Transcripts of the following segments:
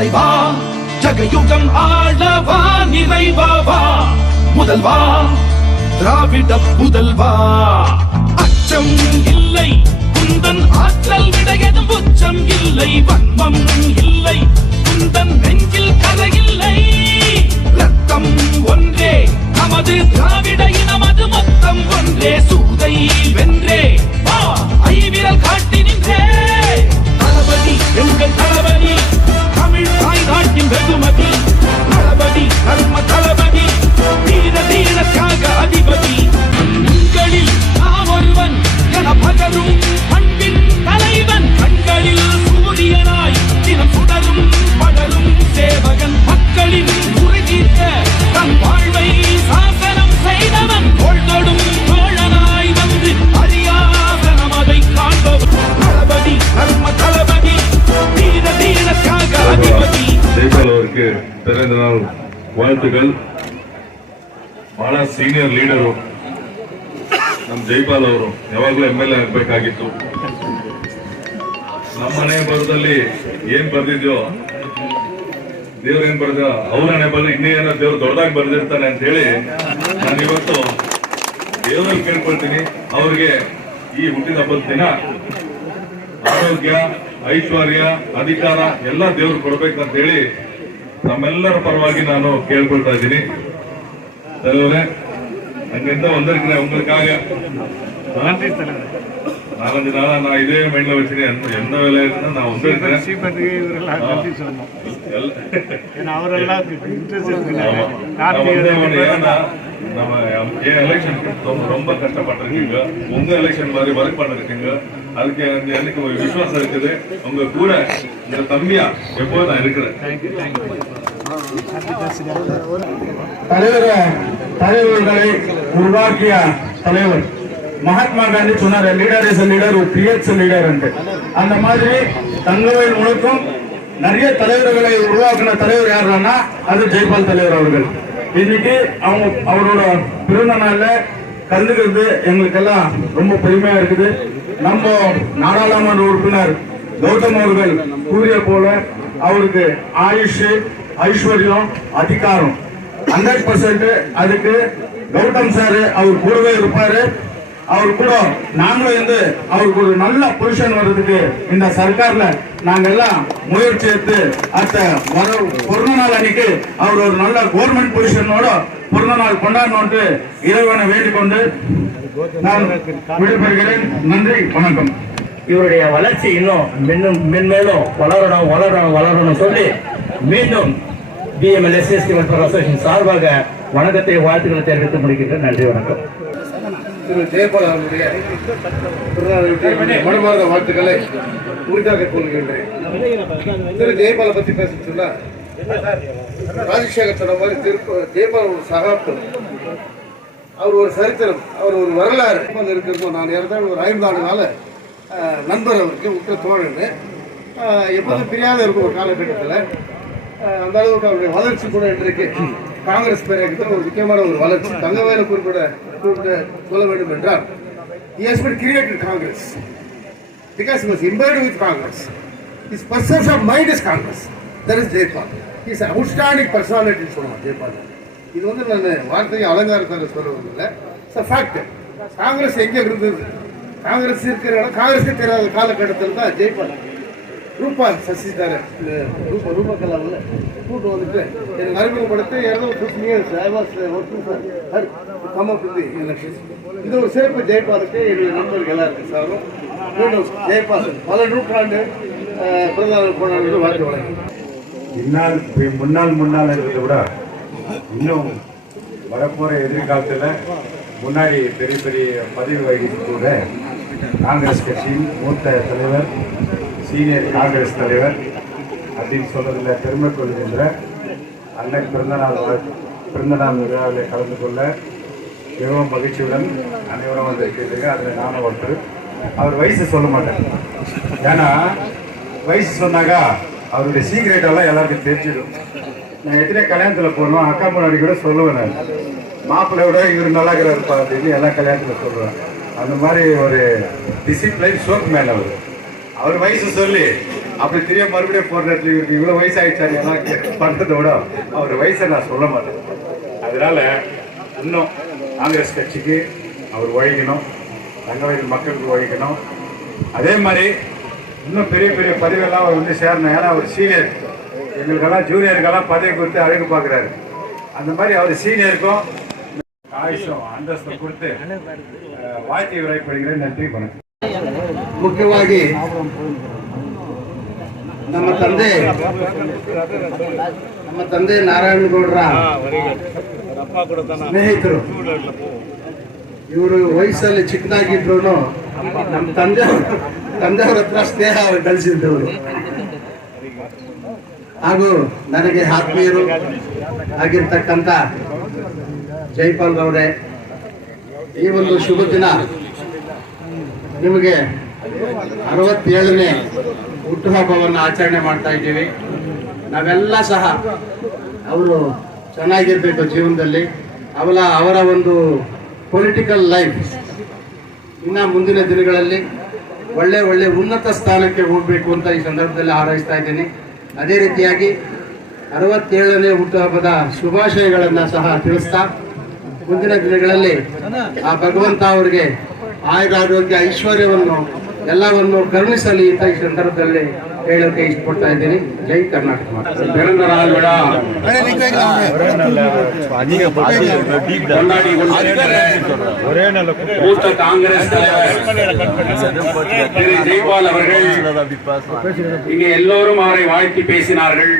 தலைவா ஜகயுகம் ஆளவா நிறைவாவா முதல்வா திராவிட புதல்வா அச்சம் இல்லை குந்தன் ஆற்றல் விடையதும் உச்சம் இல்லை வன்மம் இல்லை குந்தன் நெஞ்சில் கதையில்லை ரத்தம் ஒன்றே நமது திராவிட இனமது மொத்தம் ஒன்றே சூதை வென்றே வா ஐவிரல் காட்டி நின்றே. தளபதி எங்கள் தளபதி வெகுமதி. தளபதி கர்ம தளபதி ಬಹಳ ಸೀನಿಯರ್ ಲೀಡರು ನಮ್ಮ ಜೈಪಾಲ್ ಅವರು. ಯಾವಾಗಲೂ ಎಂ ಎಲ್ ಎ ಆಗ್ಬೇಕಾಗಿತ್ತು. ನಮ್ಮ ಮನೆ ಬರದಲ್ಲಿ ಏನ್ ಬರ್ದಿದ್ಯೋ, ದೇವ್ರ ಏನ್ ಬರ್ದ, ಅವ್ರ ಹಣೆ ಇನ್ನೇ ಏನೋ ದೇವ್ರು ದೊಡ್ಡದಾಗಿ ಬರ್ದಿರ್ತಾನೆ ಅಂತ ಹೇಳಿ ನಾನು ಇವತ್ತು ದೇವರಲ್ಲಿ ಕೇಳ್ಕೊಳ್ತೀನಿ. ಅವ್ರಿಗೆ ಈ ಹುಟ್ಟಿದ ಹಬ್ಬದ ದಿನ ಆರೋಗ್ಯ, ಐಶ್ವರ್ಯ, ಅಧಿಕಾರ ಎಲ್ಲ ದೇವ್ರು ಕೊಡ್ಬೇಕಂತ ಹೇಳಿ ನಮ್ಮೆಲ್ಲರ ಪರವಾಗಿ ನಾನು ಕೇಳ್ಕೊಳ್ತಾ ಇದ್ದೀನಿ. தலைவரே அங்கிருந்து வந்திருக்கிறேன் உங்களுக்காக. நாலஞ்சு நாளா நான் இதே மைண்ட்ல வச்சிருக்கேன் எந்த- வேலை இருக்குன்னா நான் வந்திருக்கிறேன். அவரெல்லாம் நம்ம என் எலெக்ஷன் ரொம்ப கஷ்டப்பட்டிருக்கீங்க. உங்க எலெக்ஷன் மாதிரி ஒர்க் பண்ணிருக்கீங்க. அதுக்கு எனக்கு ஒரு விசுவாசம் இருக்குது. உங்க கூட இந்த தம்பியா எப்போ நான் இருக்கிறேன். தலைவர் தலைவர்களை உருவாக்கிய தலைவர். மகாத்மா காந்தி சொன்னார் leader is leader creates leader அந்த மாதிரி தங்கவேல் முழுக்கும் நிறைய தலைவர்களை உருவாக்கின தலைவர் யாருன்னா அது ஜெய்பால் தலைவர் அவர்கள். இன்னைக்கு அவங்க அவரோட பிறந்த நாள்ல கலந்துக்கிறது எங்களுக்கெல்லாம் ரொம்ப பெருமையா இருக்குது. நம்ம நாடாளுமன்ற உறுப்பினர் கௌதம் அவர்கள் கூறிய போல அவருக்கு ஆயுஷ் ஐஸ்வர்யம் அதிகாரம். ஹண்ட்ரட் பர்சன்ட் அதுக்கு கௌதம் சார் அவர் கூடவே இருப்பாரு. அவர் கூட நாங்களும் வந்து அவருக்கு ஒரு நல்ல பொசிஷன் வர்றதுக்கு இந்த சர்க்கார்ல நாங்க எல்லாம் முயற்சி எடுத்து அடுத்த வர பிறந்த நாள் அன்னைக்கு அவர் ஒரு நல்ல கவர்மெண்ட் பொசிஷனோட பிறந்த நாள் கொண்டாடணும்ட்டு இறைவனை வேண்டிக் கொண்டு நான் விடைபெறுகிறேன். நன்றி வணக்கம். இவருடைய வளர்ச்சி இன்னும் மென்னும் மென்மேலும் வளரணும் வளரணும் வளரணும் சொல்லி மீண்டும் பிஎம்எல் எஸ்எஸ்டி வெல்ஃபேர் அசோசியேஷன் சார்பாக வணக்கத்தை வாழ்த்துக்களை தெரிவித்து முடிக்கின்றேன். நன்றி வணக்கம். திரு. ஜெயபால் அவர்களுடைய பிறந்தநாளையொட்டி மனமார்ந்த வாழ்த்துக்களை உரிதாக கொள்கின்றேன் திரு. ஜெயபாலை பத்தி பேச சொன்னா ராஜசேகர் சொன்ன மாதிரி திரு ஜெயபால் ஒரு சகாப்தம். அவர் ஒரு சரித்திரம் அவர் ஒரு வரலாறு. ஜெயபால் நான் இறந்தால் ஒரு ஐந்து ஆண்டு கால நண்பர் அவருக்கு உற்ற தோழன். எப்போதும் பிரியாத இருக்கும் ஒரு காலகட்டத்தில் அந்த அளவுக்கு அவருடைய வளர்ச்சி கூட இன்றைக்கு காங்கிரஸ் பேரகத்தில் ஒரு முக்கியமான ஒரு வளர்ச்சி. தங்கவேல குறிப்பிட குறிப்பிட சொல்ல வேண்டும் என்றால் is been created Congress because because he with Congress is persons of mind is Congress there is That is outstanding பர்சனாலிட்டின்னு சொல்லுவாங்க ஜெயபால் இது வந்து நான் வார்த்தையை அலங்காரத்தாங்க சொல்லுவதில்லை இட்ஸ் ஃபேக்ட் காங்கிரஸ் எங்கே இருந்தது? காங்கிரஸ் இருக்கிற இடம் காங்கிரஸே தெரியாத காலகட்டத்தில் தான் ஜெயபால் ரூபா சசி இந்த ரூபா ரூபா கலாவில் கூட்டு வந்துட்டு எனக்கு அறிமுகப்படுத்தி இரநூறு fifty years I was working for her come up the election இந்த ஒரு சிறப்பு ஜெயபாலுக்கு என்னுடைய நண்பர்கள் எல்லாருக்கும் சாரும் மீண்டும் ஜெயபால் பல நூற்றாண்டு பிரதமர் பிறந்தநாள் வாழ்த்து வழங்குகிறேன் இன்னால் முன்னாள் முன்னாள் இருக்கிறத விட இன்னும் வரப்போற எதிர்காலத்தில் முன்னாடி பெரிய பெரிய பதவி வகிக்கக்கூட காங்கிரஸ் கட்சியின் மூத்த தலைவர் சீனியர் காங்கிரஸ் தலைவர் அப்படின்னு சொல்றதில் பெருமை கொள்கின்ற அண்ணன் பிறந்தநாள் பிறந்தநாள் விழாவில் கலந்து கொள்ள மிகவும் மகிழ்ச்சியுடன் அனைவரும் வந்திருக்கிறீங்க அதில் நானும் ஒருத்தர். அவர் வயசு சொல்ல மாட்டேன் ஏன்னா வயசு சொன்னாக்கா அவருடைய சீக்ரெட் எல்லாம் எல்லாருக்கும் தெரிஞ்சிடும். நான் எத்தனை கல்யாணத்தில் போடணும் அக்கா முன்னாடி கூட சொல்லுவேன் நான். மாப்பிள்ளையோட இவர் நல்லா இருக்கிறாருப்பா அப்படின்னு எல்லா கல்யாணத்தில் சொல்லுவேன். அந்த மாதிரி ஒரு டிசிப்ளைன் சோக் மேன் அவர். அவர் வயசு சொல்லி அப்படி தெரிய மறுபடியும் போடுற இடத்துல இவருக்கு இவ்வளவு வயசு ஆயிடுச்சாரு எல்லாம் கே- பண்றதை விட அவர் வயசை நான் சொல்ல மாட்டேன். அதனால இன்னும் காங்கிரஸ் கட்சிக்கு அவர் உழைக்கணும் தங்கவயல் மக்களுக்கு உழைக்கணும் அதே மாதிரி இன்னும் பெரிய பெரிய பதவியெல்லாம் அவர் வந்து சேரணும். ஏன்னா அவர் சீனியர் எங்களுக்கெல்லாம் ஜூனியருக்கெல்லாம் பதவி கொடுத்து அழகு பார்க்குறாரு. அந்த மாதிரி அவர் சீனியருக்கும் ஆயுஷம் அந்தஸ்தை கொடுத்து அஹ், வாழ்க்கை விரைப்படுகிறேன் நன்றி வணக்கம். ಮುಖ್ಯವಾಗಿ ನಮ್ಮ ತಂದೆ ನಮ್ಮ ತಂದೆ ನಾರಾಯಣಗೌಡರ ಸ್ನೇಹಿತರು. ಇವರು ವಯಸ್ಸಲ್ಲಿ ಚಿಕ್ಕದಾಗಿದ್ರು ನಮ್ಮ ತಂದೆ ತಂದೆಯವ್ರ ಹತ್ರ ಸ್ನೇಹ ಗಳಿಸಿದ್ದವರು ಹಾಗೂ ನನಗೆ ಆತ್ಮೀಯರು ಆಗಿರ್ತಕ್ಕಂಥ ಜೈಪಾಲ್ ಅವರೇ ಈ ಒಂದು ಶುಭ ದಿನ ನಿಮಗೆ ಅರವತ್ತೇಳನೇ ಹುಟ್ಟುಹಬ್ಬವನ್ನು ಆಚರಣೆ ಮಾಡ್ತಾ ಇದ್ದೀವಿ. ನಾವೆಲ್ಲ ಸಹ ಅವರು ಚೆನ್ನಾಗಿರ್ಬೇಕು ಜೀವನದಲ್ಲಿ. ಅವಲ, ಅವರ ಒಂದು ಪೊಲಿಟಿಕಲ್ ಲೈಫ್ ಇನ್ನ ಮುಂದಿನ ದಿನಗಳಲ್ಲಿ ಒಳ್ಳೆ ಒಳ್ಳೆ ಉನ್ನತ ಸ್ಥಾನಕ್ಕೆ ಹೋಗಬೇಕು ಅಂತ ಈ ಸಂದರ್ಭದಲ್ಲಿ ಹಾರೈಸ್ತಾ ಇದ್ದೀನಿ. ಅದೇ ರೀತಿಯಾಗಿ ಅರವತ್ತೇಳನೇ ಹುಟ್ಟುಹಬ್ಬದ ಶುಭಾಶಯಗಳನ್ನು ಸಹ ತಿಳಿಸ್ತಾ ಮುಂದಿನ ದಿನಗಳಲ್ಲಿ ಆ ಭಗವಂತ ಅವರಿಗೆ ಆಯುರಾರೋಗ್ಯ ಐಶ್ವರ್ಯವನ್ನು ಎಲ್ಲವನ್ನು ಕರುಣಿಸಲಿ ಅಂತ ಈ ಸಂದರ್ಭದಲ್ಲಿ ಹೇಳೋಕೆ ಇಷ್ಟಪಡ್ತಾ ಇದ್ದೀನಿ ಜೈ ಕರ್ನಾಟಕ ಮಾತೆ. பிறந்த நாள் விழா கொண்டாடி கொண்டிருக்கிற ஒரே நல்ல மூத்த காங்கிரஸ் தலைவர் திரு ஜெய்பால் அவர்கள் இங்கே எல்லோரும் அவரை வாழ்த்தி பேசினார்கள்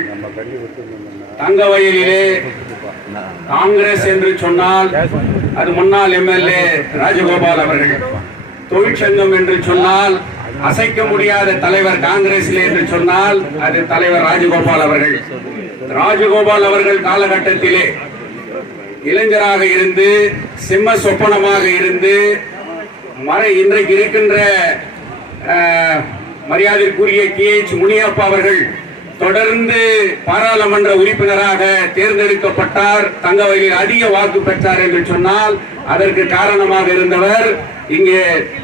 தங்க வயலிலே காங்கிரஸ் என்று சொன்னால் அது முன்னாள் எம்எல்ஏ ராஜகோபால் அவர்கள் தொழிற்சங்கம் என்று சொன்னால் அசைக்க முடியாத தலைவர் காங்கிரஸில் என்று சொன்னால் அது தலைவர் ராஜகோபால் அவர்கள். ராஜகோபால் அவர்கள் காலகட்டத்திலே இளைஞராக இருந்து சிம்ம சொப்பனமாக இருந்து மறை இன்றைக்கு இருக்கின்ற மரியாதைக்குரிய கே எச் முனியப்பா அவர்கள் தொடர்ந்து பாராளுமன்ற உறுப்பினராக தேர்ந்தெடுக்கப்பட்டார் தங்கவயலில் அதிக வாக்கு பெற்றார் என்று சொன்னால் அதற்கு காரணமாக இருந்தவர் இங்கே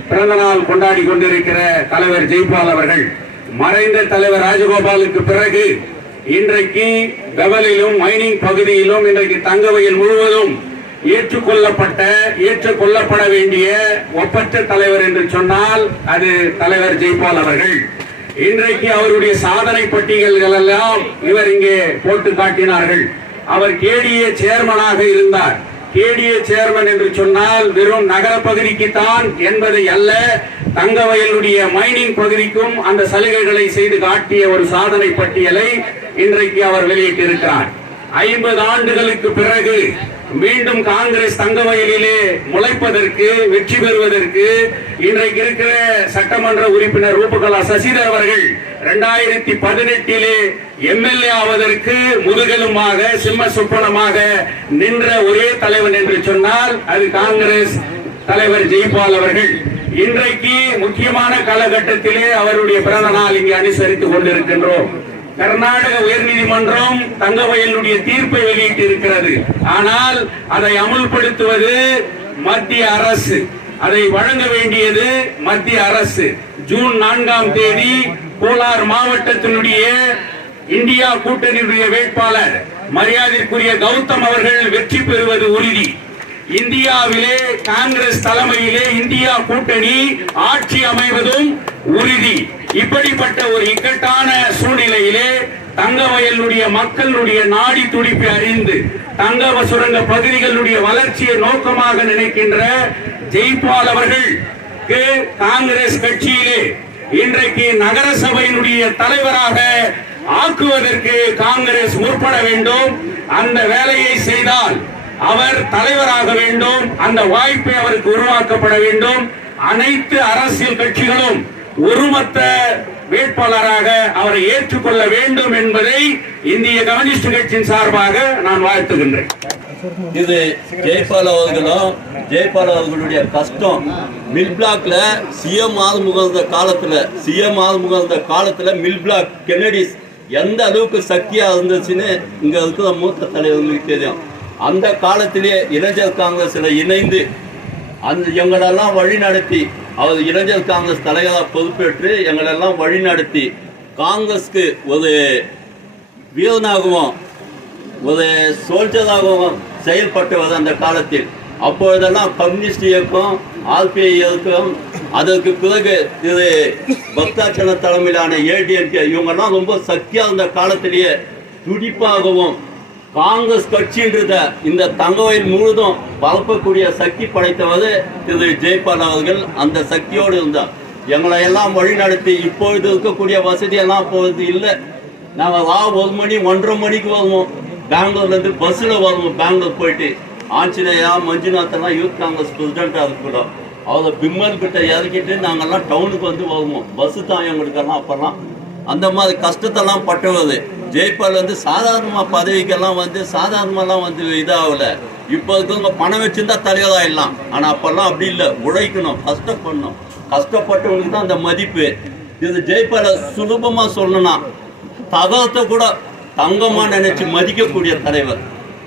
பிறந்த நாள் கொண்டாடி கொண்டிருக்கிற தலைவர் ஜெய்பால் அவர்கள் மறைந்த தலைவர் ராஜகோபாலுக்கு பிறகு இன்றைக்கு பெவலிலும் மைனிங் பகுதியிலும் இன்றைக்கு தங்கவையில் முழுவதும் ஏற்றுக்கொள்ளப்பட்ட ஏற்றுக்கொள்ளப்பட வேண்டிய ஒப்பற்ற தலைவர் என்று சொன்னால் அது தலைவர் ஜெய்பால் அவர்கள். இன்றைக்கு அவருடைய சாதனை பட்டியல்கள் எல்லாம் இவர் இங்கே போட்டு காட்டினார்கள். அவர் கேடிய சேர்மனாக இருந்தார். கேடிஏ சேர்மன் என்று சொன்னால் வெறும் நகர பகுதிக்கு தான் என்பதை அல்ல தங்கவயலுடைய மைனிங் பகுதிக்கும் அந்த சலுகைகளை செய்து காட்டிய ஒரு சாதனை பட்டியலை இன்றைக்கு அவர் வெளியிட்டிருக்கிறார். ஐம்பது ஆண்டுகளுக்கு பிறகு மீண்டும் காங்கிரஸ் தங்கவயலிலே முளைப்பதற்கு வெற்றி பெறுவதற்கு இன்றைக்கு இருக்கிற சட்டமன்ற உறுப்பினர் ரூபகலா சசிதர் அவர்கள் இரண்டாயிரத்தி பதினெட்டிலே எம்எல்ஏ ஆவதற்கு முதுகெலுமாக சிம்ம சொப்பனமாக நின்ற ஒரே தலைவன் என்று சொன்னால் அது காங்கிரஸ் தலைவர் ஜெய்பால் அவர்கள். இன்றைக்கு முக்கியமான காலகட்டத்திலே அவருடைய பிறந்த நாள் இங்கே அனுசரித்துக் கொண்டிருக்கின்றோம். கர்நாடக உயர்நீதிமன்றம் தங்கவயலுடைய தீர்ப்பை வெளியிட்டு இருக்கிறது ஆனால் அதை அமுல்படுத்துவது மத்திய அரசு. அதை வழங்க வேண்டியது மத்திய அரசு. ஜூன் நான்காம் தேதி கோலார் மாவட்டத்தினுடைய இந்தியா கூட்டணியுடைய வேட்பாளர் மரியாதைக்குரிய கௌதம் அவர்கள் வெற்றி பெறுவது உறுதி. இந்தியாவிலே காங்கிரஸ் தலைமையிலே இந்தியா கூட்டணி ஆட்சி அமைவதும் உறுதி. இப்படிப்பட்ட ஒரு இக்கட்டான சூழ்நிலையிலே தங்கவயலுடைய மக்களுடைய நாடி துடிப்பை அறிந்து தங்க சுரங்க பகுதிகளுடைய வளர்ச்சியை நோக்கமாக நினைக்கின்ற ஜெய்பால் அவர்களுக்கு காங்கிரஸ் கட்சியிலே இன்றைக்கு நகர சபையினுடைய தலைவராக ஆக்குவதற்கு காங்கிரஸ் முற்பட வேண்டும். அந்த வேலையை செய்தால் அவர் தலைவராக வேண்டும். அந்த வாய்ப்பை அவருக்கு உருவாக்கப்பட வேண்டும். அனைத்து அரசியல் கட்சிகளும் ஒருமத்த வேட்பாளராக அவரை ஏற்றுக்கொள்ள வேண்டும் என்பதை இந்திய கம்யூனிஸ்ட் கட்சியின் சார்பாக நான் வாழ்த்துகின்றேன். இது ஜெய்பால் அவர்களும் ஜெய்பால் அவர்களுடைய கஷ்டம். மில் பிளாக்ல சிஎம் ஆறுமுக காலத்துல சிஎம் ஆறுமுக காலத்துல மில் பிளாக் கென்னடிஸ் எந்த அளவுக்கு சக்தியா இருந்துச்சுன்னு இங்க இருக்கிற மூத்த தலைவர்களுக்கு தெரியும். அந்த காலத்திலேயே இளைஞர் காங்கிரஸில் இணைந்து அந்த எங்களெல்லாம் வழி நடத்தி அவர் இளைஞர் காங்கிரஸ் தலைவராக பொறுப்பேற்று எங்களெல்லாம் வழி நடத்தி காங்கிரஸ்க்கு ஒரு வீரனாகவும் ஒரு சோல்ஜராகவும் செயல்பட்டவர் அந்த காலத்தில். அப்பொழுதெல்லாம் கம்யூனிஸ்ட் இயக்கம் ஆர்பிஐ இயக்கம் அதற்கு பிறகு திரு பக்தாச்சல தலைமையிலான ஏடிஎம்கே இவங்கெல்லாம் ரொம்ப சக்தியாக இருந்த காலத்திலேயே துடிப்பாகவும் காங்கிரஸ் கட்சின்றத இந்த தங்கவயில் முழுதும் பரப்பக்கூடிய சக்தி படைத்தவர் திரு ஜெய்பால் அவர்கள். அந்த சக்தியோடு இருந்தார். எங்களை எல்லாம் வழி நடத்தி இப்பொழுது இருக்கக்கூடிய வசதியெல்லாம் போகிறது இல்லை. நாங்கள் வா ஒரு மணி ஒன்றரை மணிக்கு வருவோம். பெங்களூர்லேருந்து பஸ்ஸில் வருவோம். பெங்களூர் போயிட்டு ஆஞ்சநேயா மஞ்சுநாத்தெல்லாம் யூத் காங்கிரஸ் பிரசிடெண்ட்டாக இருக்கக்கூடாது அவரை பிம்மல் கிட்ட இறக்கிட்டு நாங்கள்லாம் டவுனுக்கு வந்து வருவோம். பஸ்ஸு தான் எங்களுக்கெல்லாம் அப்போல்லாம். அந்த மாதிரி கஷ்டத்தெல்லாம் பட்டுவது ஜெய்பால் வந்து சாதாரணமாக பதவிக்கெல்லாம் வந்து சாதாரணமாலாம் வந்து இதாகல. இப்போ இருக்கவங்க பணம் வச்சிருந்தா தலைவராயிடலாம் ஆனால் அப்போல்லாம் அப்படி இல்லை. உழைக்கணும் கஷ்டப்படணும். கஷ்டப்பட்டவங்களுக்கு தான் அந்த மதிப்பு. இது ஜெய்பாலை சுலபமாக சொல்லணும்னா தகவத்தை கூட தங்கமாக நினச்சி மதிக்கக்கூடிய தலைவர்.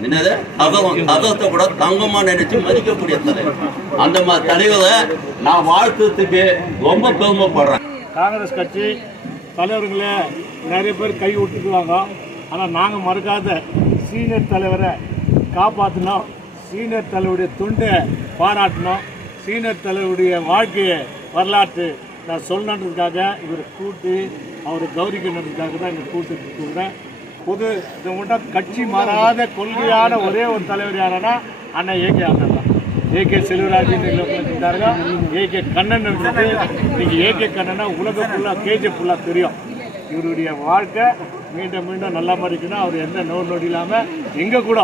என்னது? தகவம் தகவத்தை கூட தங்கமாக நினைச்சு மதிக்கக்கூடிய தலைவர். அந்த மாதிரி தலைவரை நான் வாழ்த்துறதுக்கு ரொம்ப பெருமைப்படுறேன். காங்கிரஸ் கட்சி தலைவர்களே நிறைய பேர் கை விட்டுக்குவாங்க. ஆனால் நாங்கள் மறக்காத சீனியர் தலைவரை காப்பாற்றினோம் சீனியர் தலைவருடைய தொண்டை பாராட்டினோம் சீனியர் தலைவருடைய வாழ்க்கையை வரலாற்று நான் சொல்லணுன்றதுக்காக இவரை கூட்டு அவரை கௌரிக்கணுன்றதுக்காக தான் இங்கே கூட்டு கூப்பிடுறேன். பொது இதை மட்டும் கட்சி மாறாத கொள்கையான ஒரே ஒரு தலைவர் யாருன்னா அண்ணன் ஏகே அண்ணன் ஏகே செல்வராஜ் இருந்தாருங்க ஏகே கண்ணன் இருந்தது இன்னைக்கு ஏகே கண்ணனா உலகம் ஃபுல்லாக கேஜே ஃபுல்லாக தெரியும். இவருடைய வாழ்க்கை மீண்டும் மீண்டும் நல்லா இருக்குன்னா அவர் எந்த நோய் நொடி இல்லாமல் எங்கே கூட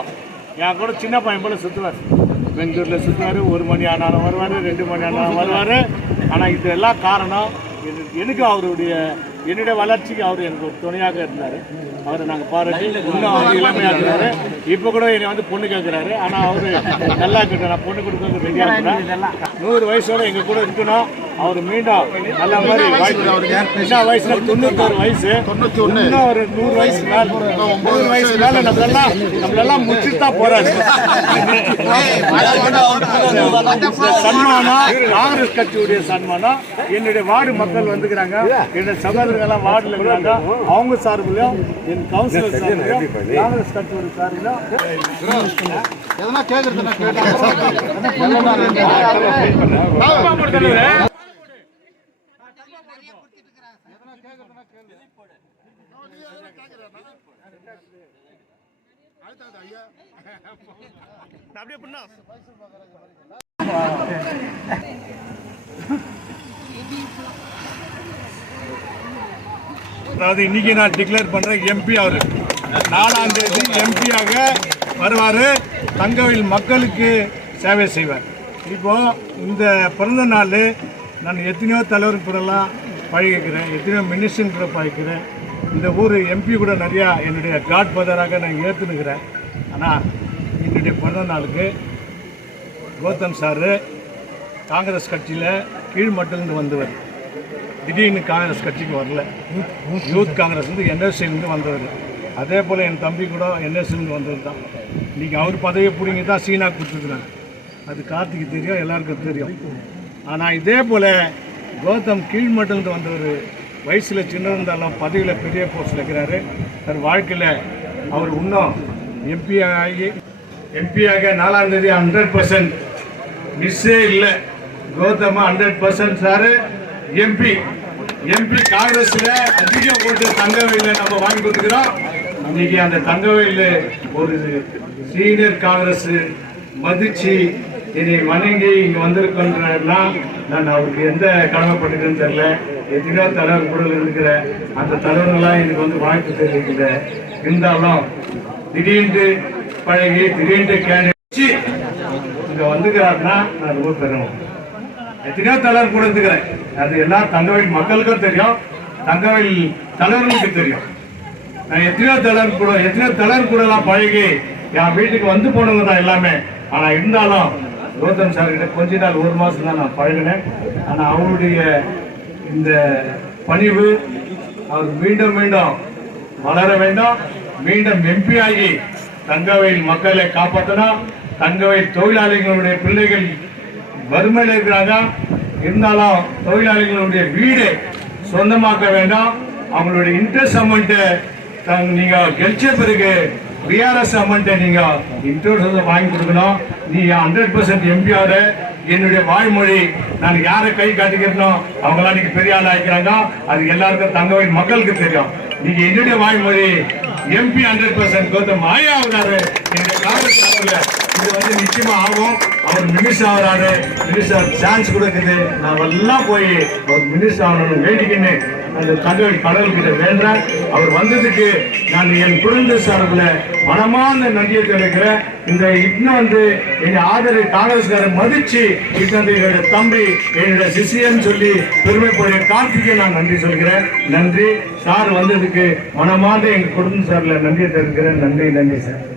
என் கூட சின்ன பையன் போல சுற்றுவார் பெங்களூரில் சுற்றுவார் ஒரு மணி ஆனாலும் வருவார் ரெண்டு மணி ஆனாலும் வருவார். ஆனால் இது எல்லாம் காரணம் எனக்கு அவருடைய என்னுடைய வளர்ச்சிக்கு அவர் எனக்கு ஒரு துணையாக இருந்தார். அவரை நாங்கள் பாராட்டி இன்னும் அவர் இளமையாக இப்போ கூட என்னை வந்து பொண்ணு கேட்குறாரு ஆனால் அவர் நல்லா இருக்கட்டும் நான் பொண்ணு கொடுக்க ரெடியாக இருக்கிறேன். நூறு வயசோட எங்கள் கூட இருக்கணும். அவர் மீண்டும் நல்ல மாதிரி என்ன வயசுல தொண்ணூத்தொரு வயசு. இன்னும் ஒரு நூறு வயசு மேல நூறு வயசு மேல நம்மளெல்லாம் நம்மளெல்லாம் முடிச்சுட்டு தான் போறாரு சன்மானம் காங்கிரஸ் கட்சியுடைய சன்மானம் என்னுடைய வார்டு மக்கள் வந்துக்கிறாங்க. என்னுடைய சகோதரர்கள் எல்லாம் வார்டுல இருக்கிறாங்க. அவங்க சார்பிலும் என் கவுன்சிலர் சார்பிலும் காங்கிரஸ் கட்சியோட சார்பிலும் அப்படியே பண்ணா அதாவது இன்னைக்கு நான் டிக்ளேர் பண்றேன் எம்பி அவரு. நாலாம் தேதி எம்பியாக வருவார். தங்கவில் மக்களுக்கு சேவை செய்வார். இப்போ இந்த பிறந்த நாள் நான் எத்தனையோ தலைவர் கூடலாம் பழகிக்கிறேன். எத்தனையோ மினிஸ்டர் கூட பழகிக்கிறேன். இந்த ஊர் எம்பி கூட நிறையா என்னுடைய காட் ஃபாதராக நான் ஏற்றுனுக்கிறேன் ஆனால் என்னுடைய பிறந்த நாளுக்கு கௌதம் சார் காங்கிரஸ் கட்சியில் கீழ்மட்டிலிருந்து வந்தவர். திடீர்னு காங்கிரஸ் கட்சிக்கு வரல. யூத் காங்கிரஸ் வந்து என்எஸ்சிலேருந்து வந்தவர். அதே போல் என் தம்பி கூட என்எஸ்சிலேருந்து வந்தது தான். இன்றைக்கி அவர் பதவியை பிடிங்கி தான் சீனா கொடுத்துருக்குறாங்க. அது கார்த்திக்கு தெரியும் எல்லாருக்கும் தெரியும். ஆனால் இதே போல் கௌதம் கீழ்மட்டிலிருந்து வந்தவர் வயசில் சின்ன இருந்தாலும் பதவியில் பெரிய போஸ்டில் இருக்கிறாரு. தன் வாழ்க்கையில் அவர் இன்னும் எம்பி ஆகி எம்பியாக நாலாம் தேதி ஹண்ட்ரட் பர்சன்ட் மிஸ்ஸே இல்லை. Gautama hundred percent sir MP MP காங்கிரஸில் அதிக ஓட்டு தங்கவேல நம்ம வாங்கி கொடுத்துக்கிறோம். இன்னைக்கு அந்த தங்கவேல ஒரு சீனியர் காங்கிரஸ் மதிச்சு என்னை வணங்கி இங்க வந்திருக்கின்றலாம் நான் அவருக்கு எந்த கடமைப்பட்டிருக்கேன்னு தெரியல எத்தனையோ தலைவர் கூட இருக்கிற அந்த தலைவர்கள்லாம் எனக்கு வந்து வாழ்த்து தெரிவிக்கல இருந்தாலும் திடீர்னு பழகி திடீர்னு கேட்டு இங்க வந்துக்கிறாருன்னா நான் ரொம்ப பெருமை. எத்தனையோ தலைவர் கூட இருந்துக்கிறேன். அது எல்லாம் தங்கவேல் மக்களுக்கும் தெரியும் தங்கவேல் தலைவர்களுக்கு தெரியும். நான் எத்தனையோ தலைவர் கூட எத்தனையோ தலைவர் கூட எல்லாம் பழகி என் வீட்டுக்கு வந்து போனவங்க தான் எல்லாமே. ஆனா இருந்தாலும் கௌதம் சார்கிட்ட கொஞ்ச நாள் ஒரு மாதம் தான் நான் பழகினேன். ஆனால் அவருடைய இந்த பணிவு அவர் மீண்டும் மீண்டும் வளர வேண்டும். மீண்டும் எம்பி ஆகி தங்கவையில் மக்களை காப்பாற்றணும். தங்கவையில் தொழிலாளிகளுடைய பிள்ளைகள் வறுமையில் இருக்கிறாங்க. இருந்தாலும் தொழிலாளிகளுடைய வீடு சொந்தமாக்க வேண்டாம். அவங்களுடைய இன்ட்ரெஸ்ட் அமௌண்ட்டை நீங்கள் கெலிச்ச பிறகு பிஆர்எஸ் அமௌண்ட்டை நீங்க இன்ட்ரெஸ்ட் வாங்கி கொடுக்கணும். நீ ஹண்ட்ரட் பர்சன்ட் எம்பிஆர் என்னுடைய வாய்மொழி நான் யாரை கை காட்டிக்கிறனோ அவங்களாம் இன்னைக்கு பெரிய ஆள் ஆகிக்கிறாங்க அது எல்லாருக்கும் தங்கவையில் மக்களுக்கு தெரியும். நீங்க என்னுடைய வாய்மொழி MP hundred percent Gautham Maya ஆகுறாரு இந்த இது வந்து நிச்சயமா ஆகும். அவர் மினிஸ்டர் ஆகுறாரு. மினிஸ்டர் சான்ஸ் கொடுக்குது. நான் எல்லாம் போய் அவர் மினிஸ்டர் ஆகணும்னு வேடிக்கைன்னு அந்த தகவல் கடவுள்கிட்ட வேண்டாம். அவர் வந்ததுக்கு நான் என் குடும்ப சார்பில் மனமார்ந்த நன்றியை தெரிவிக்கிறேன். இந்த இன்னும் வந்து என் ஆதரவு காங்கிரஸ்காரர் மதிச்சு இன்னும் என்னுடைய தம்பி என்னுடைய சிசியன் சொல்லி பெருமைப்படுற கார்த்திகை நான் நன்றி சொல்கிறேன். நன்றி. சார் வந்ததுக்கு மனமார்ந்த எங்கள் குடும்ப சார்பில் நன்றியை தெரிவிக்கிறேன். நன்றி நன்றி சார்.